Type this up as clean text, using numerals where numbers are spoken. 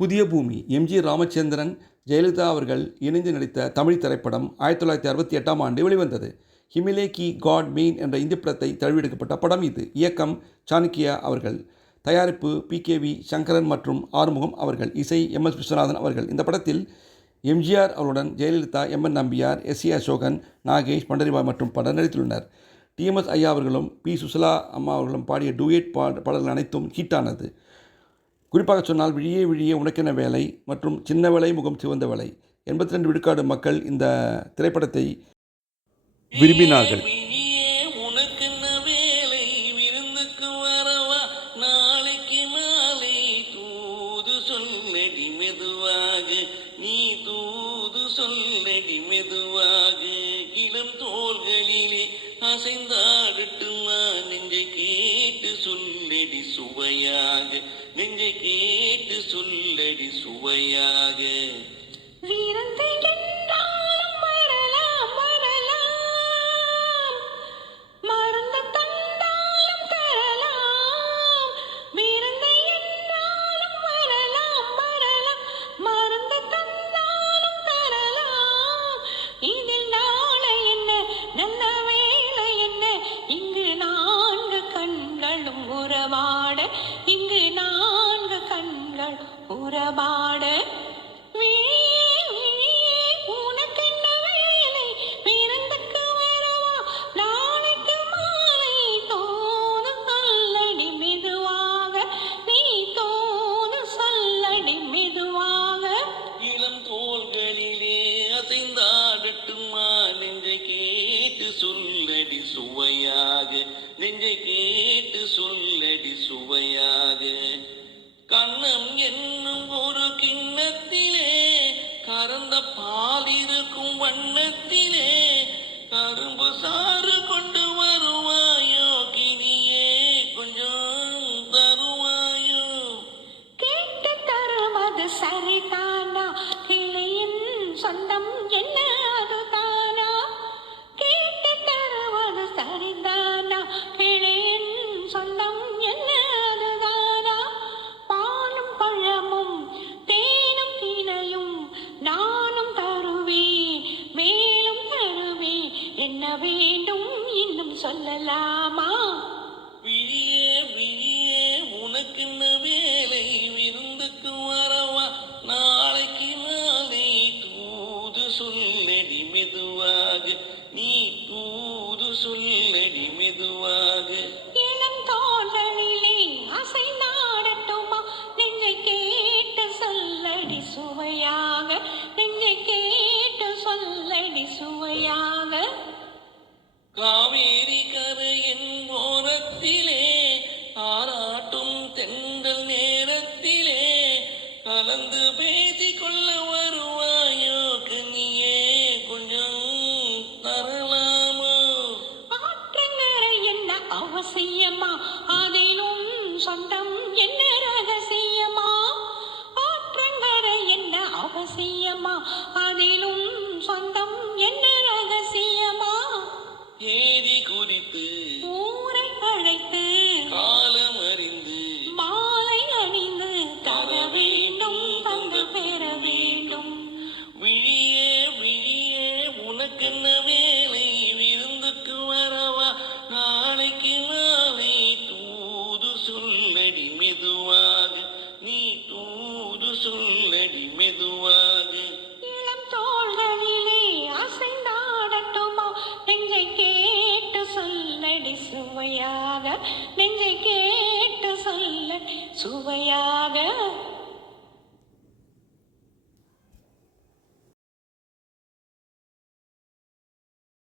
புதிய பூமி எம்.ஜி. ராமச்சந்திரன், ஜெயலலிதா அவர்கள் இணைந்து நடித்த தமிழ் திரைப்படம் 1968ஆம் ஆண்டு வெளிவந்தது. ஹிமிலே கி காட் மீன் என்ற இந்தி படத்தை தழுவியெடுக்கப்பட்ட படம் இது. இயக்கம் சாணக்கியா அவர்கள், தயாரிப்பு பி.கே.வி. சங்கரன் மற்றும் ஆறுமுகம் அவர்கள், இசை எம்.எஸ். விஸ்வநாதன் அவர்கள். இந்த படத்தில் எம்.ஜி.ஆர். அவர்களுடன் ஜெயலலிதா, எம்.என். நம்பியார், எஸ்.ஏ. அசோகன், நாகேஷ், பண்டரிபாய் மற்றும் பலர் நடித்துள்ளனர். டி.எம்.எஸ். ஐயா அவர்களும் பி. சுசீலா அம்மா அவர்களும் பாடிய டூயட் பாடல்கள் அனைத்தும் ஹிட்டானது. குறிப்பாக சொன்னால் விழியே விழியே உனக்கென வேலை மற்றும் சின்ன வேலை முகம் சிவந்த வேலை 82 விழுக்காடு மக்கள் இந்த திரைப்படத்தை விரும்பினார்கள். இளம் தோள்களிலே அசைந்தாடட்டுமா நெஞ்சை கேட்டு சொல்லடி சுவையாக, நெஞ்சை கேட்டு சொல்லடி சுவையாக. இங்கு நான்கு கண்கள் உறவாட, உனக்கென்ன வேலை விருந்துக்கு வரவா, நாளைக்கு மாலை தோது சொல்லடி மெதுவாக, நீ தோது சொல்லடி மெதுவாக. இளம் தோள்களிலே அசைந்தாடட்டுமா நெஞ்சை கேட்டு சொல்லடி சுவையாக, நெஞ்சை கேட்டு சொல்லடி சுவையாக. கண்ணம் என்னும் ஒரு கிண்ணத்திலே கறந்த பால் இருக்கும் வண்ணத்திலே கரும்பு சாறு கொண்டு வருவாயோ, கிளியே கொஞ்சம் தருவாயோ. கேட்டு தருவது சரிதானா, கிளியின் சொந்தம் என்ன அதுதானா? கேட்டு தருவது சரிதானா, கிளியின் சொந்தம் என்ன அதுதானா? பாலும் பழமும் தேனும் தினையும் நானும் தருவேன், மேலும் தருவேன். என்ன வேண்டும் இன்னும் சொல்லலாமா? விழியே விழியே உனக்கென்ன வேலை விருந்துக்கு வரவா, நாளைக்கு நாளை தூது சொல்லடி மெதுவாக, நீ தூது சொல்லடி மெதுவாக. இளம் தோள்களிலே அசைந்தாடட்டுமா நெஞ்சை கேட்டு சொல்லடி சுவையாக, நெஞ்சை கேட்டு சொல்லடி சுவையாக. காவேரி கரையின் ஓரத்திலே ஆராட்டும் தென்றல் நேரத்திலே கலந்து பேசிக்கொள்ள வருவாயோ, கனியே கொஞ்சம் தரலாமோ. ஆற்றங்கரை என்ன அவசியமா, அதிலும் சொந்தம் என்ன ரகசியமா? ஆற்றங்கரை என்ன அவசியமா, அதிலும் சொந்தம் என்ன ரகசியமா? ஏதி குறித்து ஊரை அழைத்து காலம் அறிந்து மாலை அணிந்து தர வேண்டும், தந்து பெற வேண்டும். விழியே விழியே உனக்கென்ன வேலை விருந்துக்கு வரவா, நாளைக்கு நாளை தூது சொல்லடி மெதுவாக, நீ தூது சொல்லடி மெதுவாக. இளம் தோள்களிலே அசைந்தாடட்டுமா நெஞ்சை கேட்டு சொல்லடி சுவையாக, நெஞ்சை கேட்டு சொல்லடி சுவையாக.